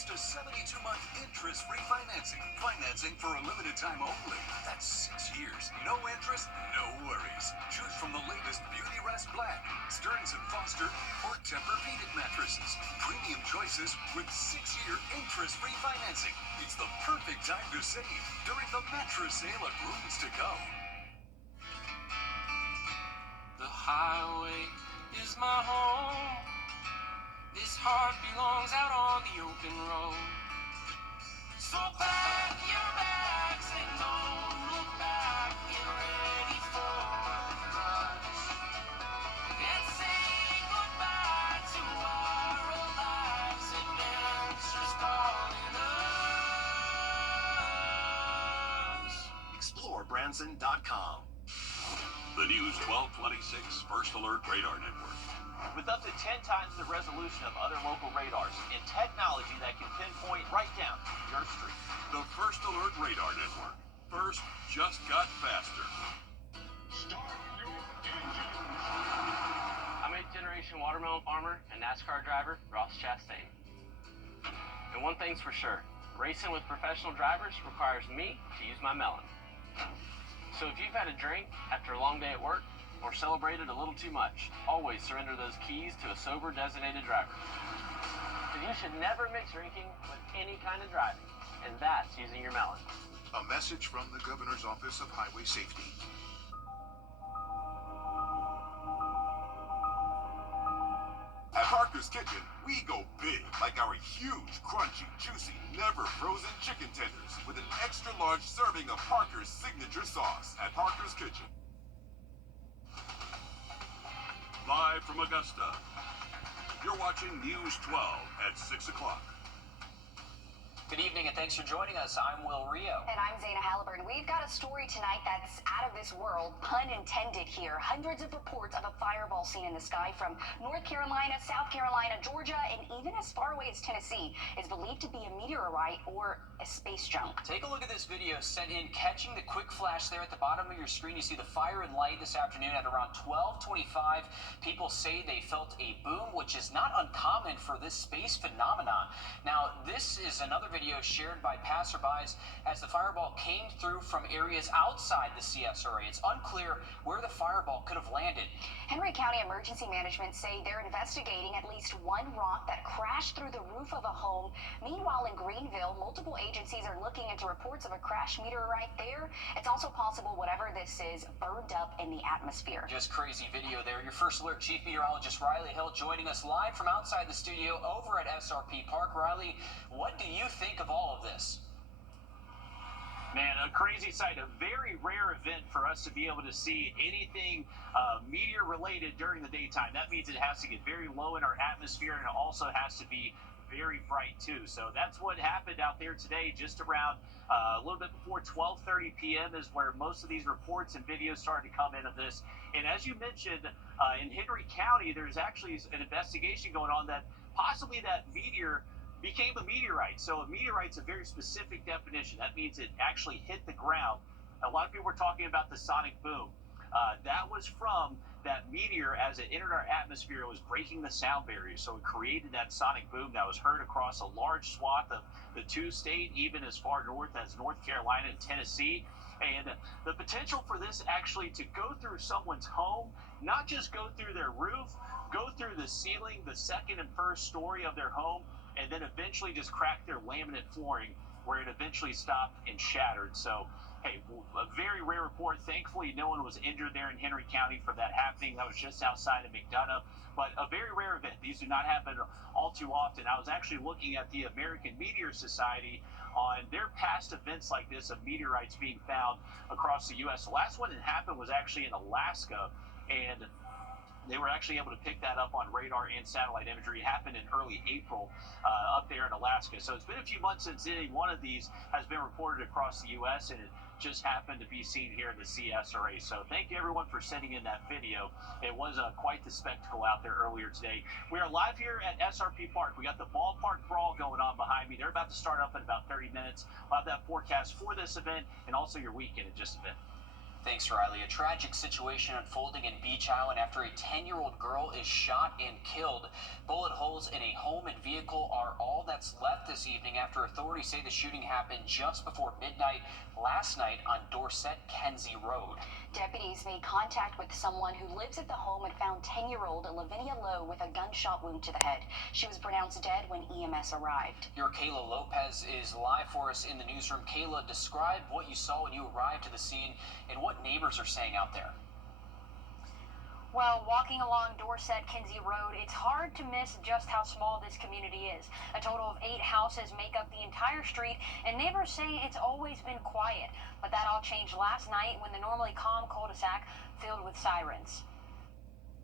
6 to 72-month interest-free financing. Financing for a limited time only. That's 6 years. No interest, no worries. Choose from the latest Beauty Rest Black, Stearns & Foster, or Tempur-Pedic mattresses. Premium choices with 6-year interest-free financing. It's the perfect time to save during the mattress sale at Rooms to Go. The highway is my home. This heart belongs out on the open road. So pack your bags and don't look back. Get ready for the rush. And say goodbye to our old lives. Adventures calling us. ExploreBranson.com. The News 1226 First Alert Radar Network. With up to 10 times the resolution of other local radars and technology that can pinpoint right down your street. The First Alert Radar Network. First just got faster. Start your engines. I'm 8th-generation watermelon farmer and NASCAR driver Ross Chastain. And one thing's for sure, racing with professional drivers requires me to use my melon. So if you've had a drink after a long day at work or celebrated a little too much, always surrender those keys to a sober designated driver. And you should never mix drinking with any kind of driving, and that's using your melon. A message from the Governor's Office of Highway Safety. At Parker's Kitchen, we go big, like our huge, crunchy, juicy, never frozen chicken tenders with an extra large serving of Parker's signature sauce at Parker's Kitchen. Live from Augusta, you're watching News 12 at 6 o'clock. Good evening and thanks for joining us. I'm Will Rio. And I'm Zaina Halliburton. We've got a story tonight that's out of this world, pun intended here. Hundreds of reports of a fireball seen in the sky from North Carolina, South Carolina, Georgia, and even as far away as Tennessee. It's believed to be a meteorite or a space junk. Take a look at this video sent in, catching the quick flash there at the bottom of your screen. You see the fire and light this afternoon at around 12:25. People say they felt a boom, which is not uncommon for this space phenomenon. Now, this is another video shared by passerbys as the fireball came through from areas outside the CSRA. It's unclear where the fireball could have landed. Henry County Emergency Management say they're investigating at least one rock that crashed through the roof of a home. Meanwhile, in Greenville, multiple agencies are looking into reports of a crash meteorite there. It's also possible whatever this is burned up in the atmosphere. Just crazy video there. Your First Alert Chief Meteorologist Riley Hill joining us live from outside the studio over at SRP Park. Riley, what do you think of all of this? Man, a crazy sight, a very rare event for us to be able to see anything meteor related during the daytime. That means it has to get very low in our atmosphere, and it also has to be very bright too. So that's what happened out there today, just around a little bit before 12:30 p.m. is where most of these reports and videos started to come in of this. And as you mentioned, in Henry County, there's actually an investigation going on that possibly that meteor became a meteorite. So a meteorite's a very specific definition. That means it actually hit the ground. A lot of people were talking about the sonic boom. That was from that meteor. As it entered our atmosphere, it was breaking the sound barrier. So it created that sonic boom that was heard across a large swath of the two-state, even as far north as North Carolina and Tennessee. And the potential for this actually to go through someone's home, not just go through their roof, go through the ceiling, the second and first story of their home, and then eventually just crack their laminate flooring where it eventually stopped and shattered. So, hey, a very rare report. Thankfully, no one was injured there in Henry County for that happening. That was just outside of McDonough, but a very rare event. These do not happen all too often. I was actually looking at the American Meteor Society on their past events like this of meteorites being found across the U.S. The last one that happened was actually in Alaska, and they were actually able to pick that up on radar and satellite imagery. It happened in early April up there in Alaska. So it's been a few months since any one of these has been reported across the U.S., and it just happened to be seen here in the CSRA. So thank you, everyone, for sending in that video. It was quite the spectacle out there earlier today. We are live here at SRP Park. We got the ballpark brawl going on behind me. They're about to start up in about 30 minutes. We'll have that forecast for this event and also your weekend in just a bit. Thanks, Riley. A tragic situation unfolding in Beach Island after a 10-year-old girl is shot and killed. Bullet holes in a home and vehicle are all that's left this evening after authorities say the shooting happened just before midnight last night on Dorset Kenzie Road. Deputies made contact with someone who lives at the home and found 10-year-old Lavinia Lowe with a gunshot wound to the head. She was pronounced dead when EMS arrived. Your Kayla Lopez is live for us in the newsroom. Kayla, describe what you saw when you arrived to the scene and what neighbors are saying out there. Well, walking along Dorset Kenzie Road, it's hard to miss just how small this community is. A total of 8 houses make up the entire street, and neighbors say it's always been quiet. But that all changed last night when the normally calm cul-de-sac filled with sirens.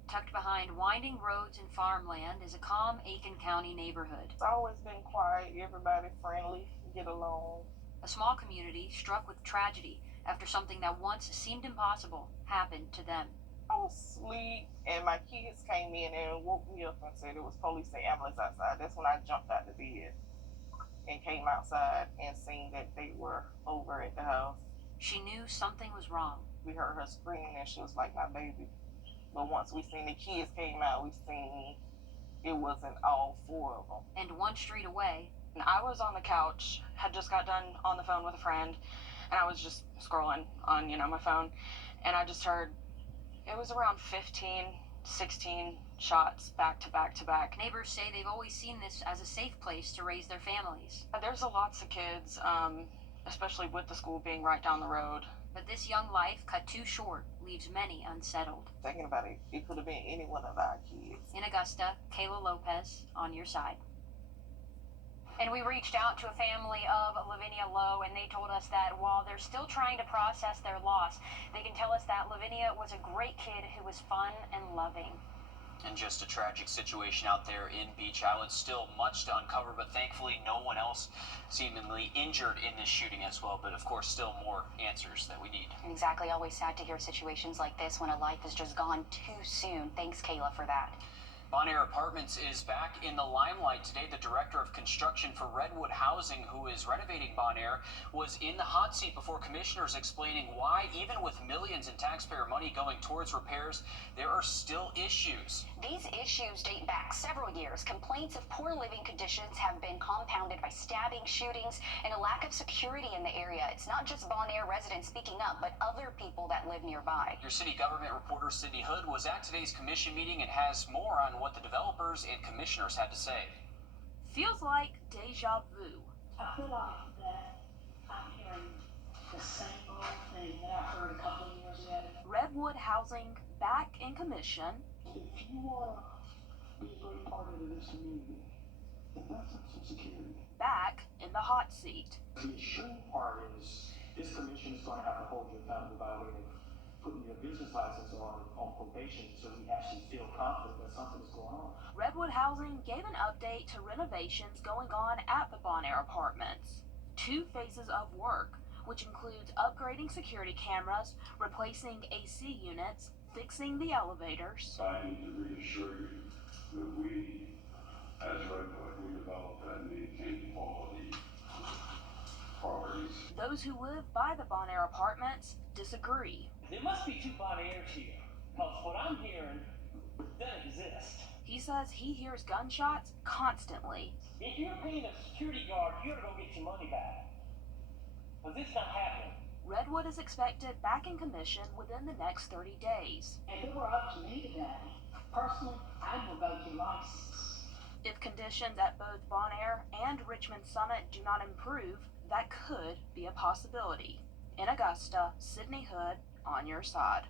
Tucked behind winding roads and farmland is a calm Aiken County neighborhood. It's always been quiet, everybody friendly, get along. A small community struck with tragedy after something that once seemed impossible happened to them. I was asleep and my kids came in and woke me up and said it was police and ambulance outside. That's when I jumped out the bed and came outside and seen that they were over at the house. She knew something was wrong. We heard her screaming and she was like my baby. But once we seen the kids came out, we seen it wasn't all 4 of them. And one street away, I was on the couch, had just got done on the phone with a friend, and I was just scrolling on, my phone, and I just heard, it was around 15, 16 shots back to back to back. Neighbors say they've always seen this as a safe place to raise their families. There's lots of kids, especially with the school being right down the road. But this young life, cut too short, leaves many unsettled. Thinking about it, it could have been any one of our kids. In Augusta, Kayla Lopez, on your side. And we reached out to a family of Lavinia Lowe, and they told us that while they're still trying to process their loss, they can tell us that Lavinia was a great kid who was fun and loving. And just a tragic situation out there in Beach Island. Still much to uncover, but thankfully no one else seemingly injured in this shooting as well. But of course, still more answers that we need. Exactly. Always sad to hear situations like this when a life has just gone too soon. Thanks, Kayla, for that. Bonaire Apartments is back in the limelight today. The director of construction for Wrdw Housing, who is renovating Bonaire, was in the hot seat before commissioners explaining why, even with millions in taxpayer money going towards repairs, there are still issues. These issues date back several years. Complaints of poor living conditions have been compounded by stabbing, shootings, and a lack of security in the area. It's not just Bonaire residents speaking up, but other people that live nearby. Your city government reporter, Sydney Hood, was at today's commission meeting and has more on what the developers and commissioners had to say. Feels like deja vu. I feel like that I'm hearing the same old thing that I heard a couple of years ago. Wrdw Housing back in commission. If you want to be a great part of this community, invest in some security. Back in the hot seat. The extreme part is this commission is going to have to hold you accountable by way of putting your business license on probation so we actually feel confident that something is going on. Wrdw Housing gave an update to renovations going on at the Bonaire Apartments. 2 phases of work, which includes upgrading security cameras, replacing AC units, fixing the elevators. I need to reassure you that we, as Wrdw, we develop and maintain quality properties. Those who live by the Bonaire Apartments disagree. There must be 2 Bonairs here, because what I'm hearing doesn't exist. He says he hears gunshots constantly. If you're paying a security guard, you ought to go get your money back. Because it's not happening. Wrdw is expected back in commission within the next 30 days. If it were up to me today, personally, I'd revoke your license. If conditions at both Bonaire and Richmond Summit do not improve, that could be a possibility. In Augusta, Sydney Hood, on your side.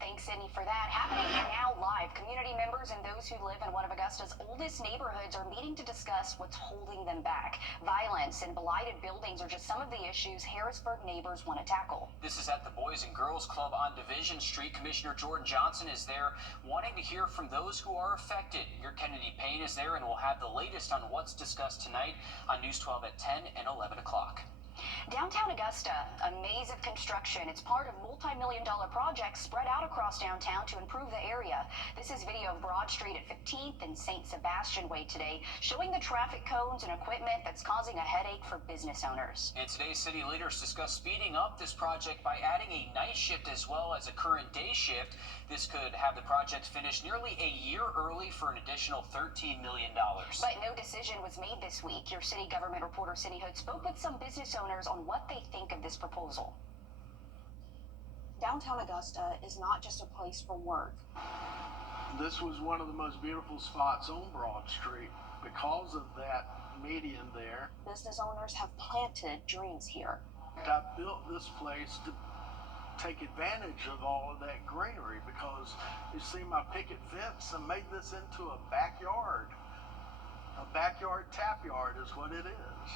Thanks, Sydney, for that. Happening now live, community members and those who live in one of Augusta's oldest neighborhoods are meeting to discuss what's holding them back. Violence and blighted buildings are just some of the issues Harrisburg neighbors want to tackle. This is at the Boys and Girls Club on Division Street. Commissioner Jordan Johnson is there wanting to hear from those who are affected. Your Kennedy Payne is there and will have the latest on what's discussed tonight on News 12 at 10 and 11 o'clock. Downtown Augusta, a maze of construction. It's part of multi-million-dollar projects spread out across downtown to improve the area. This is video of Broad Street at 15th and St. Sebastian Way today, showing the traffic cones and equipment that's causing a headache for business owners. And today's city leaders discuss speeding up this project by adding a night shift as well as a current day shift. This could have the project finished nearly a year early for an additional $13 million. But no decision was made this week. Your city government reporter, Cindy Hood, spoke with some business owners on what they think of this proposal. Downtown Augusta is not just a place for work. This was one of the most beautiful spots on Broad Street because of that median there. Business owners have planted dreams here. I built this place to take advantage of all of that greenery because you see my picket fence and made this into a backyard. A backyard tap yard is what it is,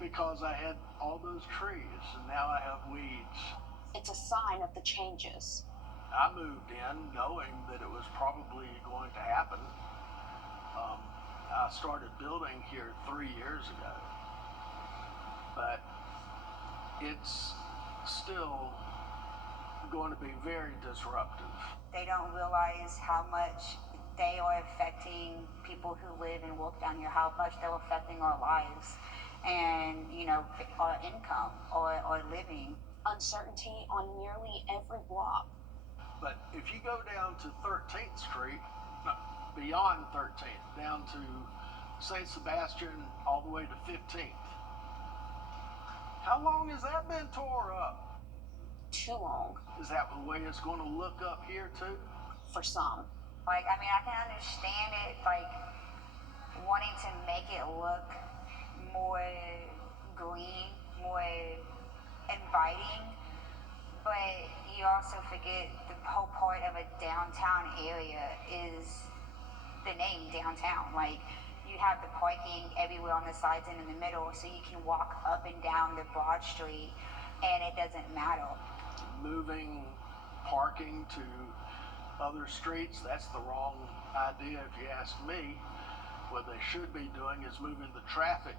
because I had all those trees and now I have weeds. It's a sign of the changes. I moved in knowing that it was probably going to happen. I started building here 3 years ago, but it's still going to be very disruptive. They don't realize how much they are affecting people who live and work down here, how much they're affecting our lives and, you know, our income or living. Uncertainty on nearly every block. But if you go down to 13th Street, beyond 13th, down to St. Sebastian, all the way to 15th, how long has that been tore up? Too long. Is that the way it's going to look up here too? For some. Like, I mean, I can understand it, like, wanting to make it look more green, more inviting, but you also forget the whole part of a downtown area is the name downtown. Like, you have the parking everywhere on the sides and in the middle, so you can walk up and down the Broad Street and it doesn't matter. Moving parking to other streets, that's the wrong idea if you ask me. What they should be doing is moving the traffic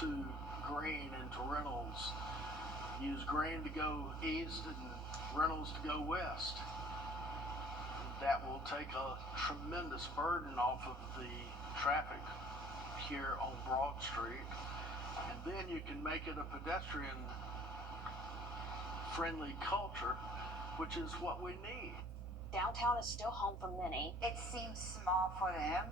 to Green and to Reynolds. Use Green to go east and Reynolds to go west. That will take a tremendous burden off of the traffic here on Broad Street. And then you can make it a pedestrian friendly culture, which is what we need. Downtown is still home for many. It seems small for them,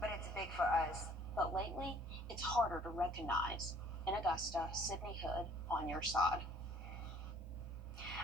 but it's big for us. But lately, it's harder to recognize. In Augusta, Sydney Hood on your side.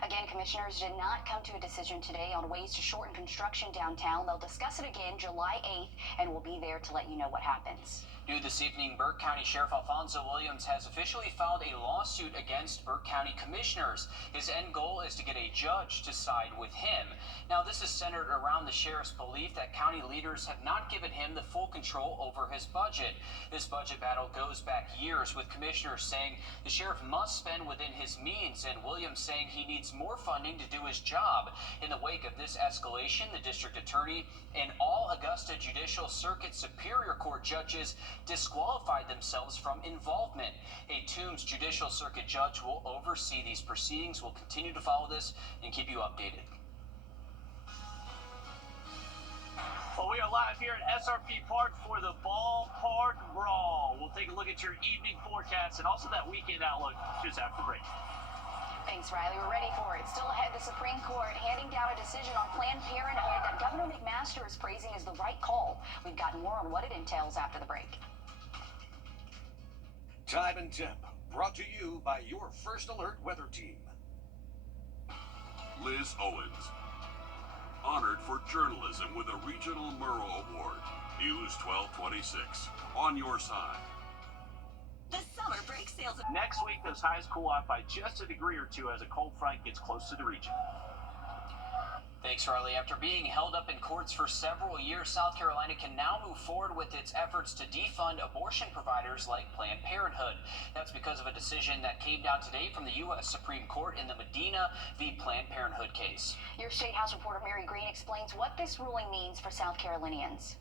Again, commissioners did not come to a decision today on ways to shorten construction downtown. They'll discuss it again July 8th, and we'll be there to let you know what happens. New this evening, Burke County Sheriff Alfonso Williams has officially filed a lawsuit against Burke County commissioners. His end goal is to get a judge to side with him. Now, this is centered around the sheriff's belief that county leaders have not given him the full control over his budget. This budget battle goes back years, with commissioners saying the sheriff must spend within his means, and Williams saying he needs more funding to do his job. In the wake of this escalation, the district attorney and all Augusta Judicial Circuit Superior Court judges disqualified themselves from involvement. A Toombs Judicial Circuit judge will oversee these proceedings. We'll continue to follow this and keep you updated. Well, we are live here at SRP Park for the Ballpark Brawl. We'll take a look at your evening forecast and also that weekend outlook just after the break. Thanks, Riley. We're ready for it. Still ahead, the Supreme Court handing down a decision on Planned Parenthood that Governor McMaster is praising as the right call. We've got more on what it entails after the break. Time and Temp, brought to you by your First Alert weather team. Liz Owens, honored for journalism with a Regional Murrow Award. News 1226, on your side. The summer break sales. Next week, those highs cool off by just a degree or two as a cold front gets close to the region. Thanks, Riley. After being held up in courts for several years, South Carolina can now move forward with its efforts to defund abortion providers like Planned Parenthood. That's because of a decision that came down today from the U.S. Supreme Court in the Medina v. Planned Parenthood case. Your State House reporter Mary Green explains what this ruling means for South Carolinians.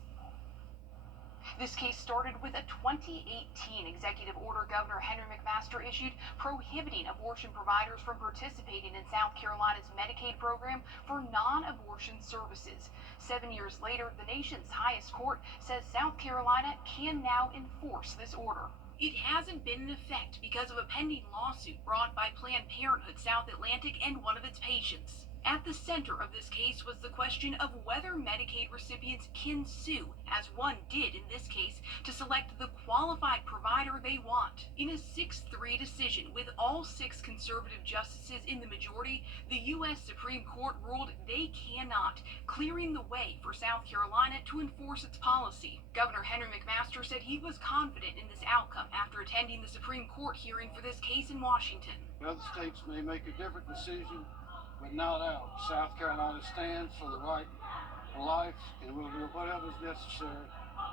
This case started with a 2018 executive order Governor Henry McMaster issued prohibiting abortion providers from participating in South Carolina's Medicaid program for non-abortion services. 7 years later, the nation's highest court says South Carolina can now enforce this order. It hasn't been in effect because of a pending lawsuit brought by Planned Parenthood South Atlantic and one of its patients. At the center of this case was the question of whether Medicaid recipients can sue, as one did in this case, to select the qualified provider they want. In a 6-3 decision with all 6 conservative justices in the majority, the U.S. Supreme Court ruled they cannot, clearing the way for South Carolina to enforce its policy. Governor Henry McMaster said he was confident in this outcome after attending the Supreme Court hearing for this case in Washington. Other states may make a different decision, but not out. South Carolina stands for the right to life and will do whatever is necessary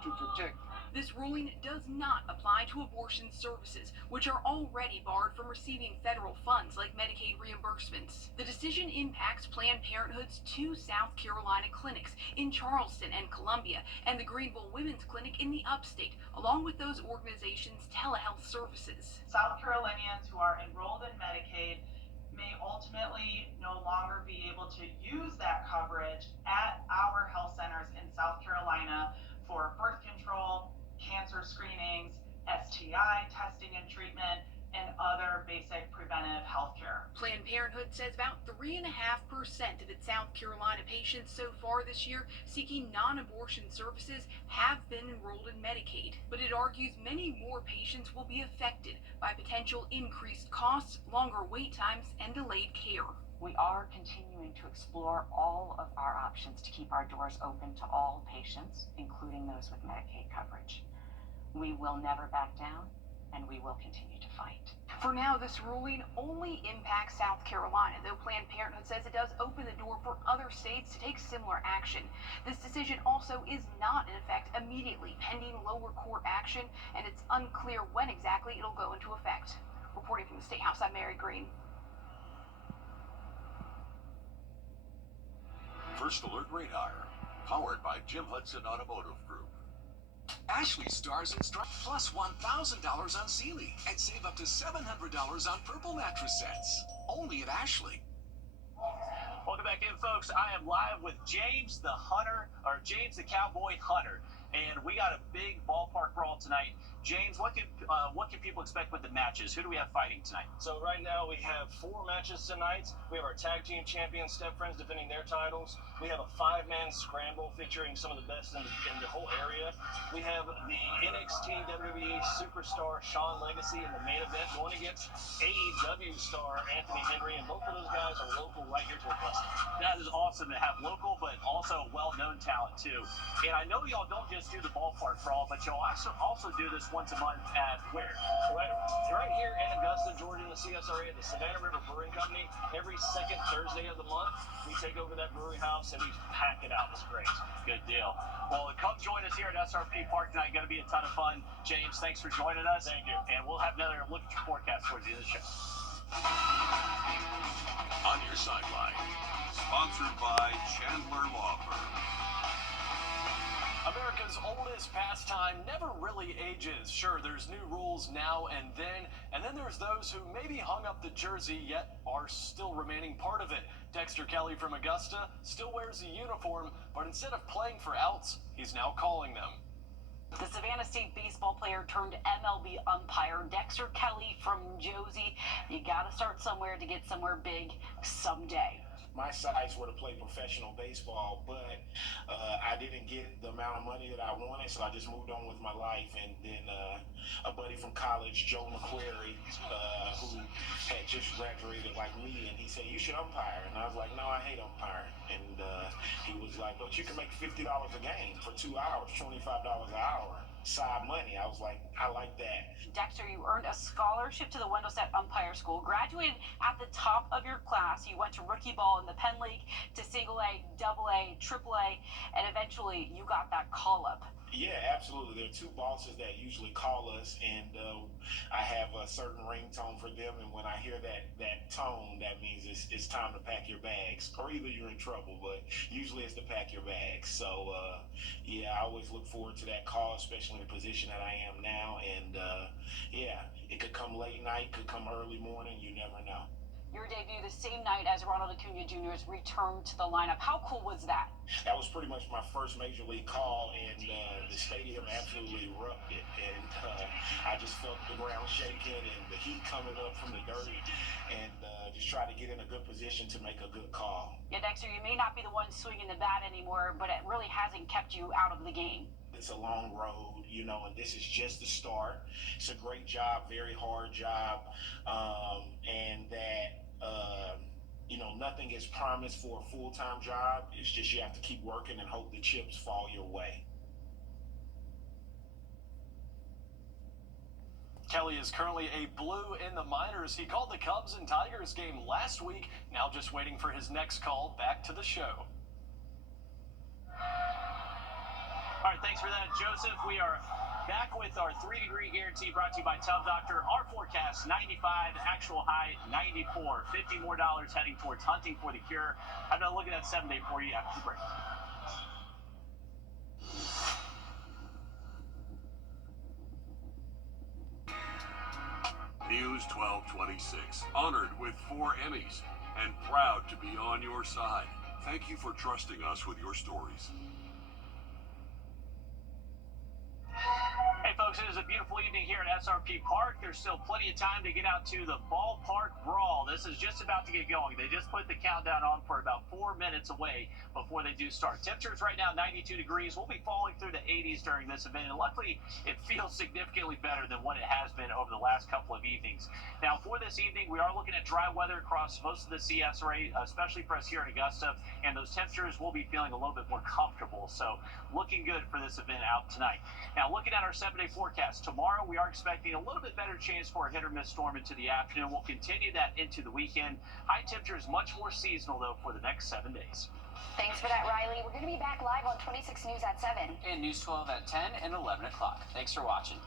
to protect it. This ruling does not apply to abortion services, which are already barred from receiving federal funds like Medicaid reimbursements. The decision impacts Planned Parenthood's 2 South Carolina clinics in Charleston and Columbia, and the Greenville Women's Clinic in the upstate, along with those organizations' telehealth services. South Carolinians who are enrolled in Medicaid may ultimately no longer be able to use that coverage at our health centers in South Carolina for birth control, cancer screenings, STI testing and treatment, and other basic preventive health care. Planned Parenthood says about 3.5% of its South Carolina patients so far this year seeking non-abortion services have been enrolled in Medicaid, but it argues many more patients will be affected by potential increased costs, longer wait times, and delayed care. We are continuing to explore all of our options to keep our doors open to all patients, including those with Medicaid coverage. We will never back down, and we will continue to fight. For now, this ruling only impacts South Carolina, though Planned Parenthood says it does open the door for other states to take similar action. This decision also is not in effect immediately, pending lower court action, and it's unclear when exactly it'll go into effect. Reporting from the State House, I'm Mary Green. First Alert Radar, powered by Jim Hudson Automotive Group. Ashley stars in Stripe plus $1,000 on Sealy and save up to $700 on Purple mattress sets. Only at Ashley. Welcome back in, folks. I am live with James the Hunter, or James the Cowboy Hunter, and we got a big ballpark brawl tonight. James, what can people expect with the matches? Who do we have fighting tonight? So right now we have 4 matches tonight. We have our tag team champions, Step Friends, defending their titles. We have a 5-man scramble featuring some of the best in the whole area. We have the NXT WWE superstar Shawn Legacy in the main event going against AEW star Anthony Henry, and both of those guys are local right here to Augusta. That is awesome to have local, but also well-known talent too. And I know y'all don't just do the ballpark brawl, but y'all also do this once a month at where? Right here in Augusta, Georgia, in the CSRA at the Savannah River Brewing Company. Every second Thursday of the month, we take over that brewing house and we pack it out. It's great. Good deal. Well, come join us here at SRP Park tonight. Going to be a ton of fun. James, thanks for joining us. Thank you. And we'll have another look at your forecast towards the end of the show. On your sideline. Sponsored by Chandler Law Firm. America's oldest pastime never really ages. Sure, there's new rules now and then there's those who maybe hung up the jersey yet are still remaining part of it. Dexter Kelly from Augusta still wears the uniform, but instead of playing for outs, he's now calling them. The Savannah State baseball player turned MLB umpire Dexter Kelly from Josie. You gotta start somewhere to get somewhere big someday. My sights were to play professional baseball, but I didn't get the amount of money that I wanted, so I just moved on with my life. And then a buddy from college, Joe McQuarrie, who had just graduated like me, and he said, "You should umpire." And I was like, "No, I hate umpiring." And he was like, "But you can make $50 a game for 2 hours, $25 an hour. Side money." I was like, "I like that." Dexter, you earned a scholarship to the Wendelstedt Umpire School, graduated at the top of your class. You went to rookie ball in the Penn League, to single A, double A, triple A, and eventually you got that call up. Yeah, absolutely. There are two bosses that usually call us, and I have a certain ringtone for them. And when I hear that tone, that means it's time to pack your bags, or either you're in trouble. But usually it's to pack your bags. So yeah, I always look forward to that call, especially in the position that I am now. And yeah, it could come late night, could come early morning. You never know. Your debut the same night as Ronald Acuna Jr.'s return to the lineup. How cool was that? That was pretty much my first major league call, and the stadium absolutely erupted. And I just felt the ground shaking and the heat coming up from the dirt, and just try to get in a good position to make a good call. Yeah, Dexter, you may not be the one swinging the bat anymore, but it really hasn't kept you out of the game. It's a long road, you know, and this is just the start. It's a great job, very hard job, and that, you know, nothing is promised for a full-time job. It's just you have to keep working and hope the chips fall your way. Kelly is currently a Blue in the minors. He called the Cubs and Tigers game last week, now just waiting for his next call back to the show. All right, thanks for that, Joseph. We are back with our 3-degree guarantee brought to you by Tub Doctor. Our forecast, 95, actual high, 94. $50 more heading towards hunting for the cure. I'm going to look at that 7-day for you after the break. News 1226, honored with 4 Emmys and proud to be on your side. Thank you for trusting us with your stories. Hey folks, it is a beautiful evening here at SRP Park. There's still plenty of time to get out to the ballpark brawl. This is just about to get going. They just put the countdown on for about 4 minutes away before they do start. Temperatures right now 92 degrees. We'll be falling through the 80s during this event, and luckily it feels significantly better than what it has been over the last couple of evenings. Now for this evening, we are looking at dry weather across most of the CS area, especially for us here in Augusta, and those temperatures will be feeling a little bit more comfortable. So looking good for this event out tonight. Now looking at our 7-day forecast, tomorrow we are expecting a little bit better chance for a hit or miss storm into the afternoon. We'll continue that into the weekend. High temperatures much more seasonal though for the next 7 days. Thanks for that, Riley. We're going to be back live on 26 News at 7. And News 12 at 10 and 11 o'clock. Thanks for watching.